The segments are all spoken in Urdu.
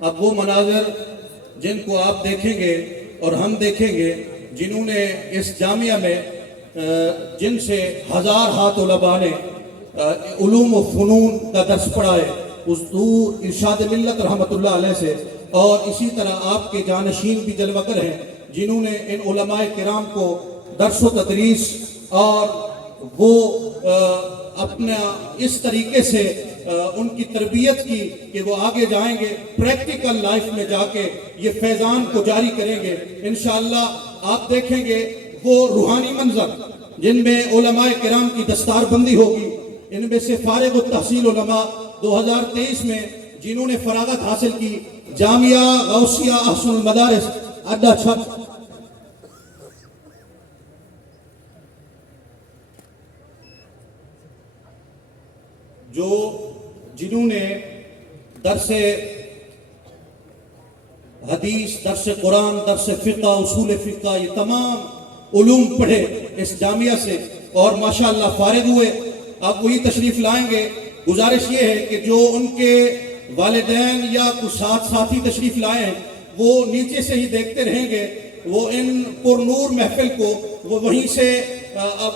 اب وہ مناظر جن کو آپ دیکھیں گے اور ہم دیکھیں گے، جنہوں نے اس جامعہ میں جن سے ہزار ہاتھ علماء نے علوم و فنون کا درس پڑھا ہے، حضور ارشاد ملت رحمت اللہ علیہ سے، اور اسی طرح آپ کے جانشین بھی جلوہ گر ہیں جنہوں نے ان علماء کرام کو درس و تدریس اور وہ اپنا اس طریقے سے ان کی تربیت کی کہ وہ آگے جائیں گے، پریکٹیکل لائف میں جا کے یہ فیضان کو جاری کریں گے انشاءاللہ۔ آپ دیکھیں گے وہ روحانی منظر جن میں علماء کرام کی دستار بندی ہوگی، ان میں سے فارغ التحصیل علماء 2023 میں جنہوں نے فراغت حاصل کی، جامعہ غوثیہ احسن المدارس اڈا چھت، جنہوں نے درس حدیث، درس قرآن، درس فقہ، اصول فقہ، یہ تمام علوم پڑھے اس جامعہ سے اور ماشاءاللہ فارغ ہوئے۔ آپ وہی تشریف لائیں گے۔ گزارش یہ ہے کہ جو ان کے والدین یا کچھ ساتھی تشریف لائے ہیں وہ نیچے سے ہی دیکھتے رہیں گے، وہ ان پر نور محفل کو وہ وہیں سے اب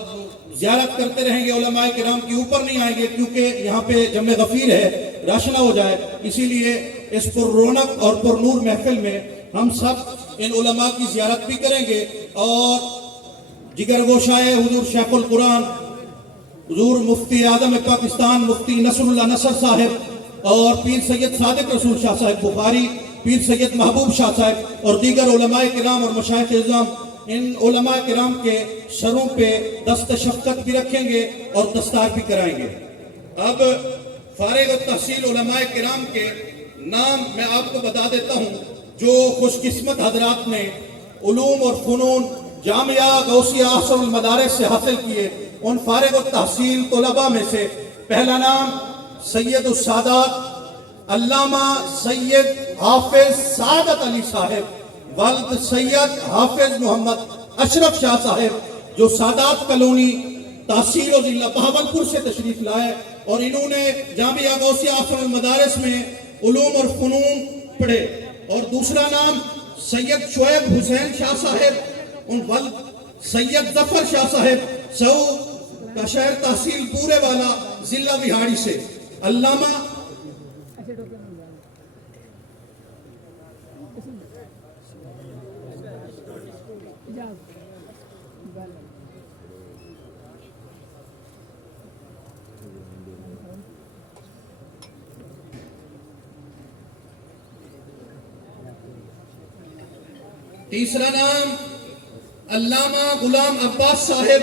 زیارت کرتے رہیں گے، علماء کرام کی اوپر نہیں آئیں گے کیونکہ یہاں پہ جمع غفیر ہے، رش نہ ہو جائے، اسی لیے اس پر رونق اور پر نور محفل میں ہم سب ان علماء کی زیارت بھی کریں گے اور جگر گوشائے حضور شیخ القرآن حضور مفتی اعظم پاکستان مفتی نصر اللہ نصر صاحب اور پیر سید صادق رسول شاہ صاحب بخاری، پیر سید محبوب شاہ صاحب اور دیگر علماء کرام اور مشائخ اعظام، ان علماء کرام کے سروں پہ دست شفقت بھی رکھیں گے اور دستار بھی کرائیں گے۔ اب فارغ التحصیل علماء کرام کے نام میں آپ کو بتا دیتا ہوں جو خوش قسمت حضرات نے علوم اور فنون جامعہ غوثیہ احسن المدارس سے حاصل کیے۔ ان فارغ التحصیل طلباء میں سے پہلا نام سید السادات علامہ سید حافظ سعادت علی صاحب والد سید حافظ محمد اشرف شاہ صاحب جو سادات کالونی تحصیل و ضلع بہاولپور سے تشریف لائے اور انہوں نے جامعہ غوثیہ احسن المدارس میں علوم اور فنون پڑھے۔ اور دوسرا نام سید شعیب حسین شاہ صاحب ان والد سید ظفر شاہ صاحب سو کا شہر تحصیل پورے والا ضلع بہاڑی سے، علامہ تیسرا نام علامہ غلام عباس صاحب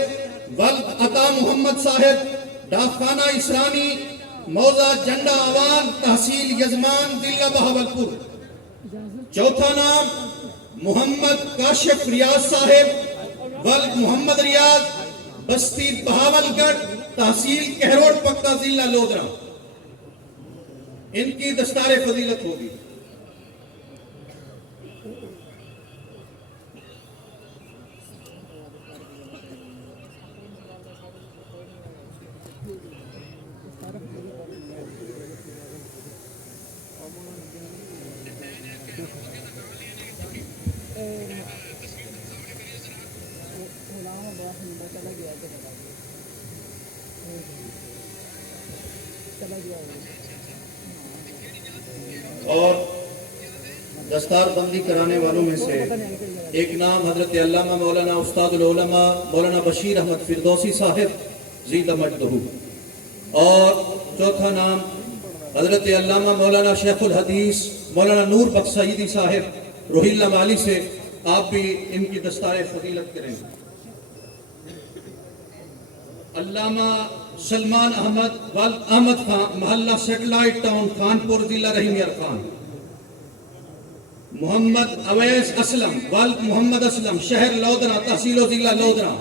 والد عطا محمد صاحب ڈاکخانہ اسرانی موضع جنڈا آوان تحصیل یزمان ضلع بہاولپور۔ چوتھا نام محمد کاشف ریاض صاحب والد محمد ریاض بستی بہاول گڑھ تحصیل کہروڑ پکا ضلع لودھرا، ان کی دستار فضیلت ہوگی۔ اور دستار بندی کرانے والوں میں سے ایک نام حضرت علامہ مولانا استاد العلماء مولانا بشیر احمد فردوسی صاحب زیدہ مجدہ، اور چوتھا نام حضرت علامہ مولانا شیخ الحدیث مولانا نور بخش سعیدی صاحب روہیلا مالی سے، آپ بھی ان کی دستار فضیلت کریں گے۔ علامہ سلمان احمد والد احمد خان محلہ سیٹلائٹ ٹاؤن خانپور ضلع رحیم یار خان، محمد اویس اسلم والد محمد اسلم شہر لودھرا تحصیل و ضلع لودھرا،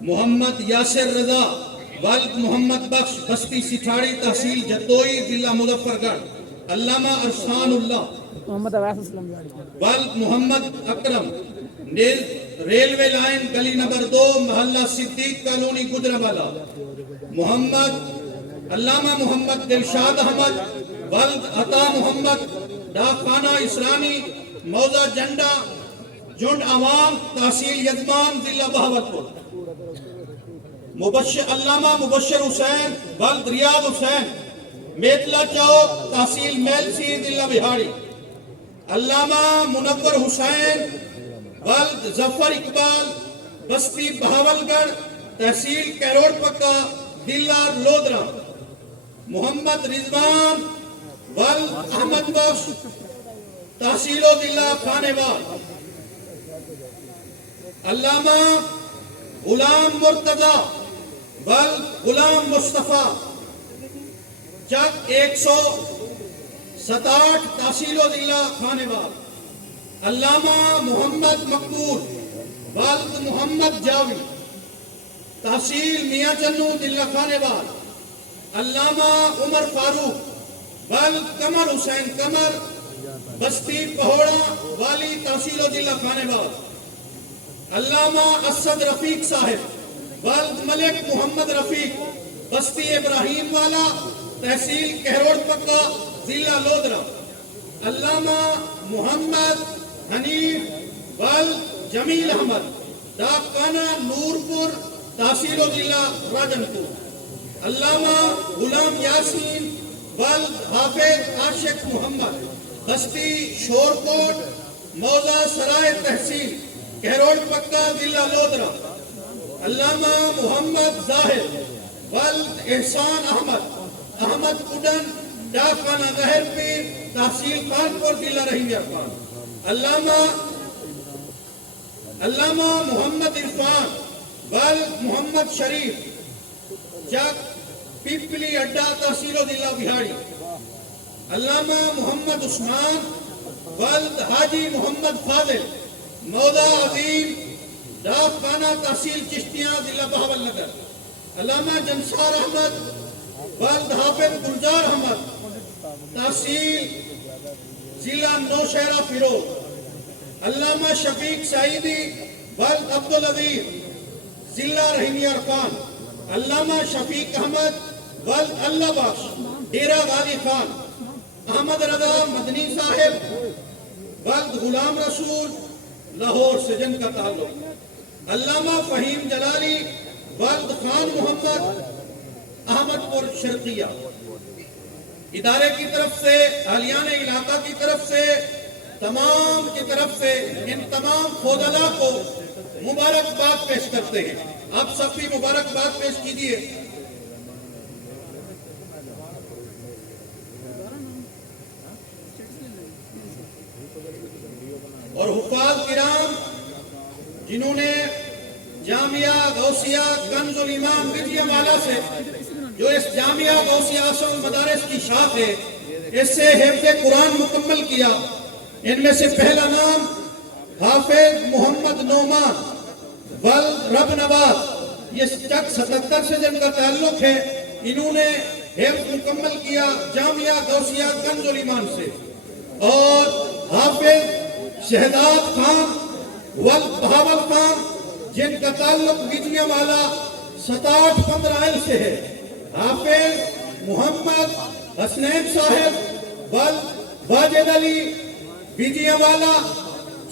محمد یاسر رضا والد محمد بخش بستی سٹھاڑی تحصیل جتوئی ضلع مظفر گڑھ، علامہ ارسان اللہ محمد اویس اسلم والد محمد اکرم ریلوے لائن گلی نمبر 2 محلہ صدیق کالونی گجرانوالہ، محمد علامہ محمد دلشاد احمد ولد عطا محمد ڈاک خانہ اسرانی موضع جنڈا جنڈ عوام تحصیل یزمان ضلع بہاولپور علامہ مبشر حسین ولد ریاض حسین میتلا چوک تحصیل میلسی ضلع بہاڑی علامہ منور حسین ولد ظفر اقبال بستی بہاول گڑھ تحصیل کیروڑ پکا ضلع لودرا محمد رضوان ولد احمد بخش تحصیل و ضلع خانوال علامہ غلام مرتضی ولد غلام مصطفیٰ چک 167 تحصیل و ضلع خانوال علامہ محمد مقبول ولد محمد جاوی تحصیل میاں چنو ضلع خانوال علامہ عمر فاروق ولد قمر حسین قمر بستی پہوڑا والی تحصیل و ضلع خانوال علامہ اسد رفیق صاحب ولد ملک محمد رفیق بستی ابراہیم والا تحصیل کہروڑ پکا ضلع لودرا علامہ محمد حنیف ولد جمیل احمد ڈاک خانہ نورپور تحصیل و ضلع راجنپور علامہ غلام یاسین ولد حافظ عاشق محمد بستی شورکوٹ موضع سرائے تحصیل کہروڑ پکا ضلع لودرا علامہ محمد زاہد ولد احسان احمد احمد کڈن ڈاک خانہ ظہر پیر تحصیل کانپور ضلع رحیم خان علامہ محمد عرفان ولد محمد شریف چک پیپلی اڈا تحصیل و ضلع بہاڑی علامہ محمد عثمان ولد حاجی محمد فاضل موضع عظیم ڈاک خانہ تحصیل چشتیاں ضلع بہاول نگر علامہ جنسار احمد ولد حافظ گلزار احمد تحصیل ضلع نوشہرہ فیروز علامہ شفیق سعیدی ولد عبدالعزیز ضلع رحیم خان علامہ شفیق احمد ولد اللہ بخش ڈیرہ غازی خان احمد رضا مدنی صاحب ولد غلام رسول لاہور سے جن کا تعلق علامہ فہیم جلالی ولد خان محمد احمد پور شرقیہ ادارے کی طرف سے اہلیان علاقہ کی طرف سے تمام کی طرف سے ان تمام فضلاء کو مبارکباد پیش کرتے ہیں. آپ سب بھی مبارکباد پیش کیجئے. اور حفاظ کرام جنہوں نے جامعہ غوثیہ کنز الایمان وجیہوالا سے جو اس جامعہ غوثیہ اعظم مدارس کی شاخ ہے اس سے حفظ قرآن مکمل کیا. ان میں سے پہلا نام حافظ محمد نعمان ولد رب نواز یہ چک 77 سے جن کا تعلق ہے. انہوں نے حفظ مکمل کیا جامعہ غوثیہ کنز الایمان سے. اور حافظ شہداد خان ولد بہاول خان جن کا تعلق وجیہوالا 6715 سے ہے. حافظ محمد حسنین صاحب ولد واجد علی وجیہوالا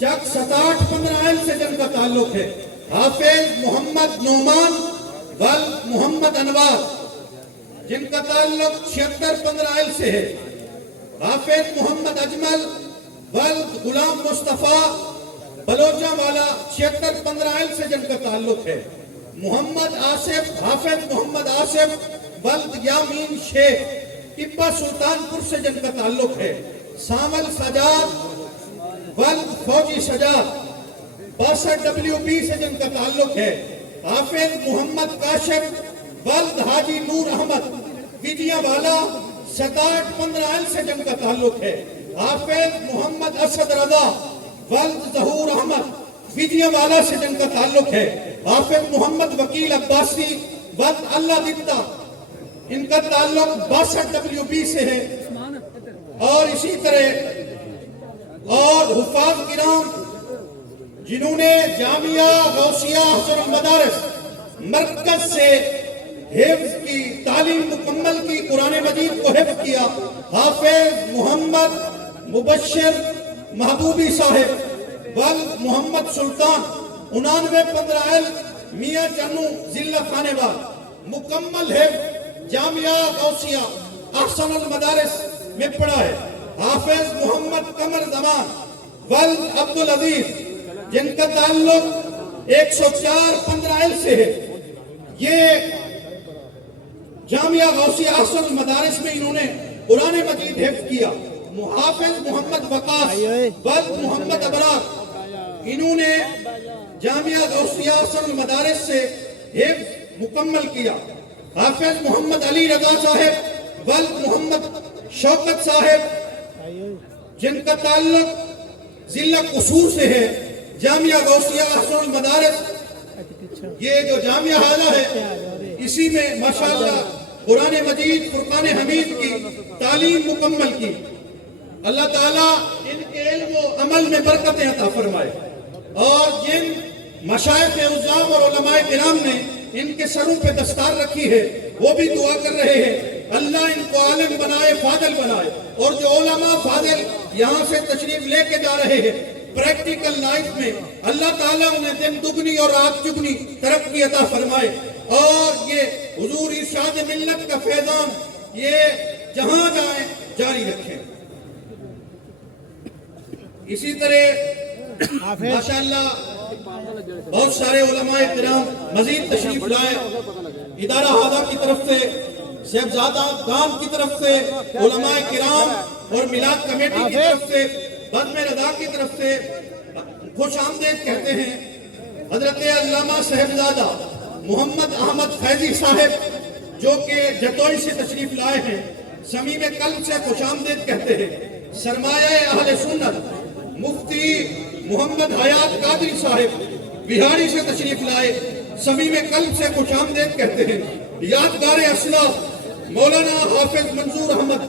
چک 6715 سے جن کا تعلق ہے. حافظ محمد نعمان ولد محمد انوار جن کا تعلق 7615 سے ہے. حافظ محمد اجمل ولد غلام مصطفیٰ بلوچہ والا 7615 سے جن کا تعلق ہے. محمد آصف حافظ محمد آصف ولد یامین شیخ ٹپا سلطانپور سے جن کا تعلق ہے. سامل سجاد ولد فوجی سجاد 62WB سے جن کا تعلق ہے. حافظ محمد کاشف ولد حاجی نور احمد وجیہوالا 6715 سے جن کا تعلق ہے. حافظ محمد اسد رضا ولد ظہور احمد وجیہوالا سے جن کا تعلق ہے. حافظ محمد وکیل عباسی ولد اللہ دتا ان کا تعلق 62WB سے ہے. اور اسی طرح اور حفاظ کرام جنہوں نے جامعہ غوثیہ احسن المدارس مرکز سے حفظ کی تعلیم مکمل کی قرآن مجید کو حفظ کیا حافظ محمد مبشر محبوبی صاحب ول محمد سلطان 9915 میاں چنو ضلع خانیوال مکمل ہے جامعہ غوثیہ احسن المدارس میں پڑھا ہے. حافظ محمد قمر زمان ول عبدالعزیز جن کا تعلق 104-15 سے ہے. یہ جامعہ غوثیہ احسن المدارس میں انہوں نے قرآن مجید حفظ کیا. حافظ محمد وقاص ول محمد ابرار انہوں نے جامعہ غوثیہ احسن المدارس سے حفظ مکمل کیا. حافظ محمد علی رضا صاحب ول محمد شوکت صاحب جن کا تعلق ضلع قصور سے ہے جامعہ غوثیہ احسن المدارس. یہ جو جامعہ حاضہ ہے اسی میں ماشاءاللہ قرآن مجید فرقان حمید کی تعلیم مکمل کی. اللہ تعالیٰ ان کے علم و عمل میں برکتیں عطا فرمائے. اور جن مشائخ عظام اور علماء کرام نے ان کے سروں پہ دستار رکھی ہے وہ بھی دعا کر رہے ہیں اللہ ان کو عالم بنائے فاضل بنائے. اور جو علماء فاضل یہاں سے تشریف لے کے جا رہے ہیں پریکٹیکل لائف میں اللہ تعالیٰ انہیں دن دگنی اور رات چگنی ترقی عطا فرمائے. اور یہ حضور ارشاد ملت کا فیضان یہ جہاں جائیں جاری رکھیں. اسی طرح ماشاءاللہ بہت سارے علماء کرام مزید تشریف لائے. ادارہ حاضہ کی طرف سے صاحبزادہ گام کی طرف سے علماء کرام اور میلاد کمیٹی کی طرف سے بزم رضا کی طرف سے خوش آمدید کہتے ہیں. حضرت علامہ صاحبزادہ محمد احمد فیضی صاحب جو کہ جتوئی سے تشریف لائے ہیں صمیم قلب سے خوش آمدید کہتے ہیں. سرمایہ اہل سنت مفتی محمد حیات قادری صاحب بہاڑی سے تشریف لائے صمیم قلب سے خوش آمدید کہتے ہیں. یادگار اسلاف مولانا حافظ منظور احمد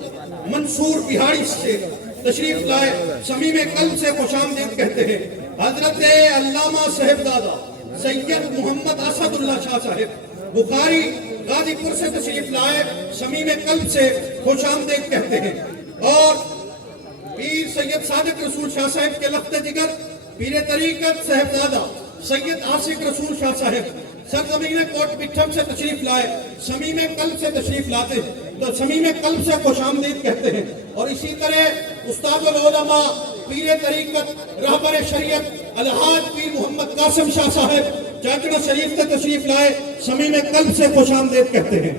منصور بہاڑی سے تشریف لائے صمیم قلب سے خوش آمدید کہتے ہیں. حضرت علامہ صاحبزادہ سید محمد اسد اللہ شاہ صاحب بخاری غازی پور سے تشریف لائے صمیم قلب سے خوش آمدید کہتے ہیں. اور پیر سید صادق رسول شاہ صاحب کے لخت جگر پیر طریقت صاحبزادہ سید عاشق رسول شاہ صاحب سرزمین کوٹ پٹھم سے تشریف لائے صمیم قلب سے تشریف لاتے ہیں تو صمیم قلب سے خوش آمدید کہتے ہیں. اور اسی طرح استاد العلماء پیر طریقت رہبر شریعت الحاج پیر محمد قاسم شاہ صاحب چاچڑا شریف سے تشریف لائے صمیم قلب سے خوش آمدید کہتے ہیں.